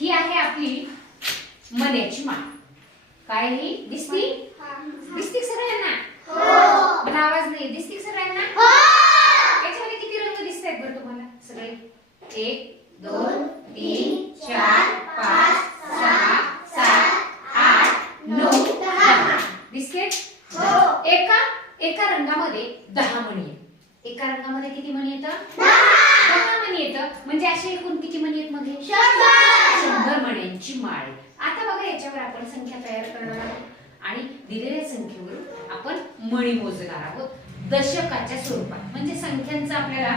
ही आहे आपली मण्याची माळ. काय ही दिसती? दिसती सगळ्यांना? मला आवाज नाही. दिसती सगळ्यांना? याच्यामध्ये किती रंग दिसतायत बरं तुम्हाला? सगळे 1 2 3 4 5 6 7 8 9 10 दिसते? एका रंगामध्ये 10 मणी आहेत. एका रंगामध्ये किती मणी येतात? 10 मणी येतात. म्हणजे असे एकूण किती मणी आहेत? मध्ये 100 मण्यांची माळ. आता बघा याच्यावर आपण संख्या तयार करणार आहोत आणि दिलेल्या संख्येवरून आपण मणी मोजणार आहोत दशकाच्या स्वरूपात. म्हणजे संख्यांचं आपल्याला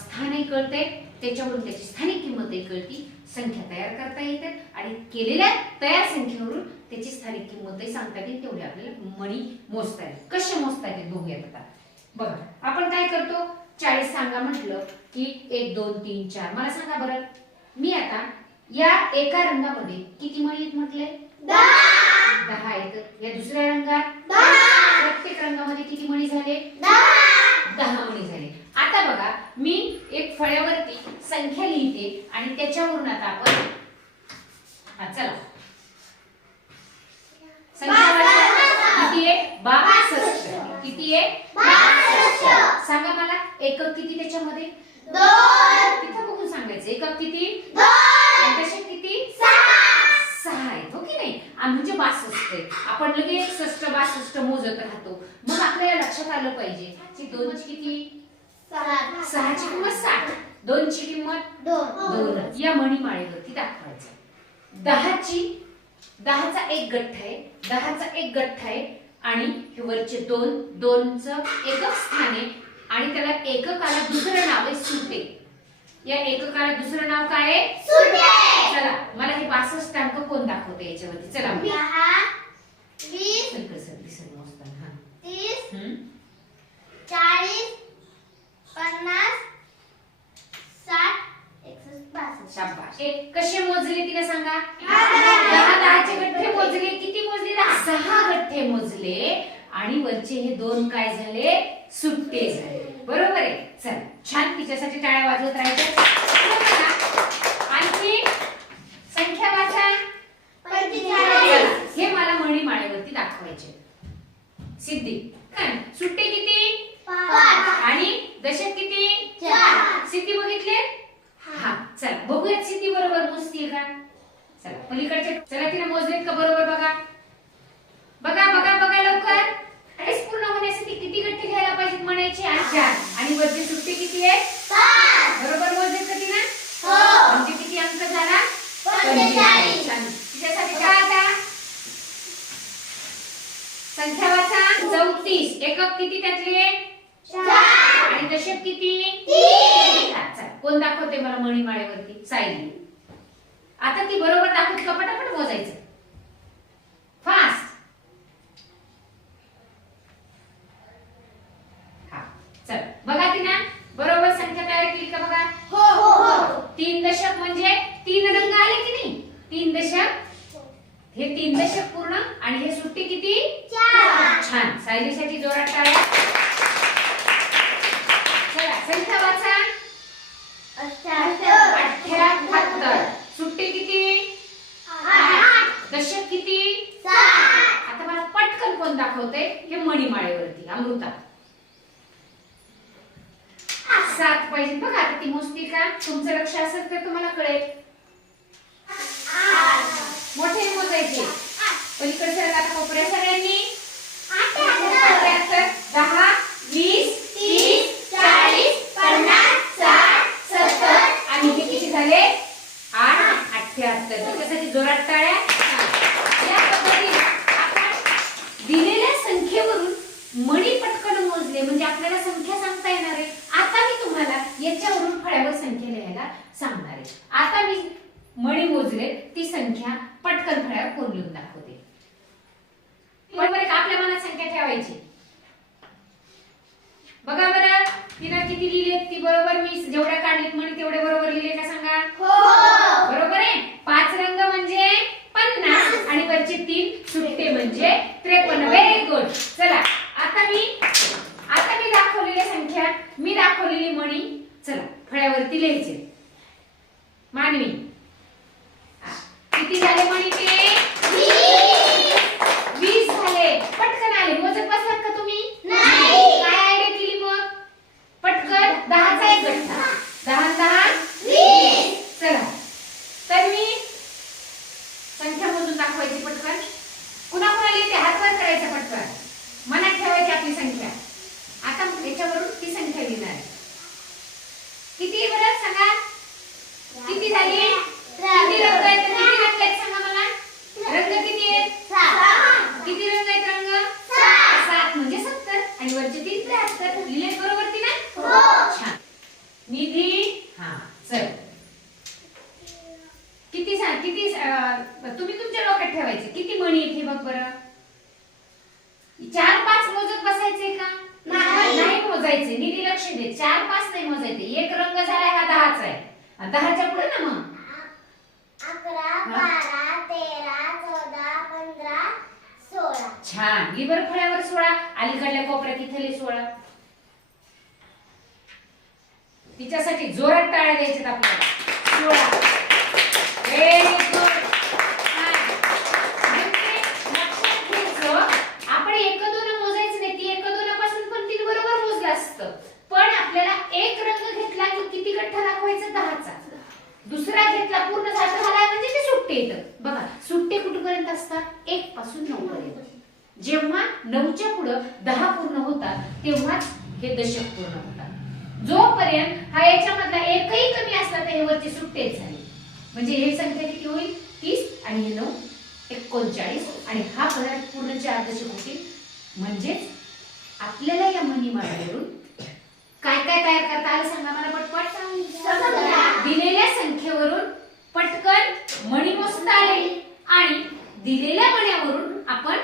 स्थानही कळते, त्याच्यावरून त्याची स्थानिक किंमतही कळती, संख्या तयार करता येते आणि केलेल्या तयार संख्येवरून त्याची स्थानिक किंमतही सांगता येईल. तेवढे आपल्याला मणी मोजता येईल. कसे मोजता येतील बघूयात आता. बघा आपण काय करतो, 40 सांगा म्हटलं की 1 2 3 4. मला सांगा बरं, मी आता या एका रंगामध्ये किती मणी आहेत म्हटले? 10 आहेत. या दुसऱ्या रंगात प्रत्येक रंगामध्ये किती मणी झाले? 10 मणी झाले. आता बघा मी एक फळ्यावरती संख्या लिहिते आणि त्याच्यावरून आता आपण चला संख्या किती आहे? 62. किती आहे? 62. सांगा मला एकक किती त्याच्यामध्ये? 2. तिथं बघून सांगायचं एकक किती? 2. आणि दशक किती? 6 आहेत. हो की नाही? म्हणजे 62 आहे. आपण लगेच 61 62 मोजत राहतो. मग आपल्याला लक्षात आलं पाहिजे की 2 ची किती? 6 ची किंमत 60. 2 ची किंमत 2. या मणीमाळेवरती दाखवायचं. 10चा एक गठ्ठा आहे. 10चा एक गठ्ठा आहे आणि हे वरचे 2चं एकक स्थान आहे आणि त्याला एककाला दुसरं नाव आहे सुटे. या एककाला दुसरं नाव काय आहे? सुटे. चला मला हे 62 अंक कोण दाखवते याच्यावरती? चला 10 20 30 मोजताना 30 40 50 60 61 शाबास. कसे मोजले तिला सांगा? 10 चे गठ्ठे मोजले. किती मोजले? 6 गठ्ठे मोजले आणि वरचे हे 2 काय झाले? सुट्टे झाले. बरोबर आहे. चल छान, तिच्यासाठी टाळ्या वाजवत राहायचं. आणखी संख्या वाचा. 45. हे मला मणीमाळेवरती दाखवायचे. सिद्धी सुट्टे किती? 5. आणि दशक किती? 4. सिद्धी बघितले? हा चला बघूयात सिद्धी बरोबर मोजतील का. चला पलीकडचे चला तिने मोजलेत का बरोबर बघा. बघा बघा बघा लवकर. हेच पूर्ण होण्यासाठी किती गठ्ठे घ्यायला पाहिजेत म्हणायचे? 4. आणि वरचे सुट्टे किती आहेत? 5. बरोबर मोजलेत का तिने? हो. म्हणजे किती अंक झाला? 45. छान. तिच्यासाठी काय आता? संख्या वाचा. 34. एकक किती त्यातले? 4. आणि दशक किती? 3. चला कोण दाखवते मला मणीमाळेवरती? सायली. आता ती बरोबर दाखवते का? पटापट मोजायचं. फास्ट. हा चल बघा तिना बरोबर संख्या तयार केली का बघा? हो. 3 दशक म्हणजे 3 रंग आले की नाही? 3 दशक. हे 3 दशक पूर्ण आणि हे सुट्टी किती? 4. छान. सायलीसाठी जोरात टाळ्या. चला संख्या वाचा. 78. सुट्टी किती? 8. दशक किती? 7. आता मला पटकन कोण दाखवते? हे मणीमाळेवरती अमृता. 7 पाहिजे बघा. आता ती मोजती का? तुमचं लक्ष असेल तर तुम्हाला कळेल. मोठे मोजायचे. पलीकडे सर आता कोपऱ्या सगळ्यांनी 10 20 30 40 50 60 70 आणि हे किती झाले? 8 78. त्याच्यासाठी जोरात टाळ्या. या पद्धतीने आपण दिलेल्या संख्येवरून मणी पटकन मोजले म्हणजे आपल्याला संख्या सांगता येणार आहे. आता मी तुम्हाला याच्यावरून फळ्यावर संख्या लिहायला सांगणार आहे. आता मी मणी मोजले, ती संख्या पटकन फळ्यावर कोण लिहून दाखवते. बरोबर आहे का? आपल्या मनात संख्या ठेवायची. बघा बरं तिने किती लिहिले ती बरोबर. मी जेवढ्या काढलीत मणी तेवढे बरोबर लिहिले का सांगा? हो. बरोबर आहे. 5 रंग म्हणजे 50 आणि वरचे 3 सुट्टे म्हणजे 53. Very good. चला आता मी दाखवलेल्या संख्या, मी दाखवलेली मणी चला फळ्यावरती लिहायचे. मानवी झाली? किती रंग आहेत? किती रंग आहेत सांगा मला? रंग किती आहेत? किती रंग आहेत रंग? 7 म्हणजे 70 आणि वरचे 3 73. लिहिले बरोबर ती ना? छान. निधी हा चल किती तुम्ही तुमच्या डोक्यात ठेवायचे किती मणी आहेत हे बघ बरं. 4-5 मोजत बसायचे का? नाही मोजायचे. निधी लक्ष दे. 4-5 नाही मोजायचे. एक रंग झाला हा 10चा आहे. 10च्या पुढे ना मग 11 12 13 14 15 16. छान. लिबर फळ्यावर 16. अलीकडल्या कोपऱ्यात इथले 16. तिच्यासाठी जोरात टाळ्या द्यायच्यात आपल्याला. 16. Very good. आपण 1-2 मोजायचं नाही. ती 1-2 पासून पण 3 बरोबर मोजलं असतं. पण आपल्याला एक रंग घेतला की किती गठ्ठा दाखवायचा? 10चा. दुसरा घेतला पूर्ण झाला म्हणजे ते सुट्टे येतं. बघा सुट्टे कुठपर्यंत असतात? 1 पासून 9 पर्यंत. जेव्हा 9च्या पुढे 10 पूर्ण होतात तेव्हाच हे दशक पूर्ण होतात. जोपर्यंत हा याच्यामधला एकही कमी असला तर हे वरचे सुट्टेच झाले. म्हणजे हे संख्या किती होईल? 30 आणि हे 9 39 आणि हा पर्यंत पूर्ण 4 दशक होतील. म्हणजेच आपल्याला या मणिमाळेवरून काय काय तयार करता आलं सांगा मला पटपट. दिलेल्या संख्येवरून पटकन मणी मोजता आले आणि दिलेल्या मण्यावरून आपण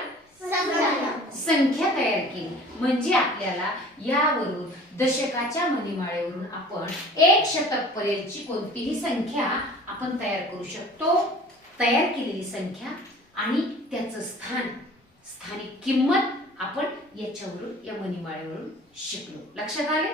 संख्या तयार केली. म्हणजे आपल्याला यावरून दशकाच्या मणिमाळेवरून आपण 1 शतक पर्यंतची कोणतीही संख्या आपण तयार करू शकतो. तयार केलेली संख्या आणि त्याचं स्थानिक किंमत आपण याच्यावरून या मणिमाळेवरून शिकलो. लक्षात आले?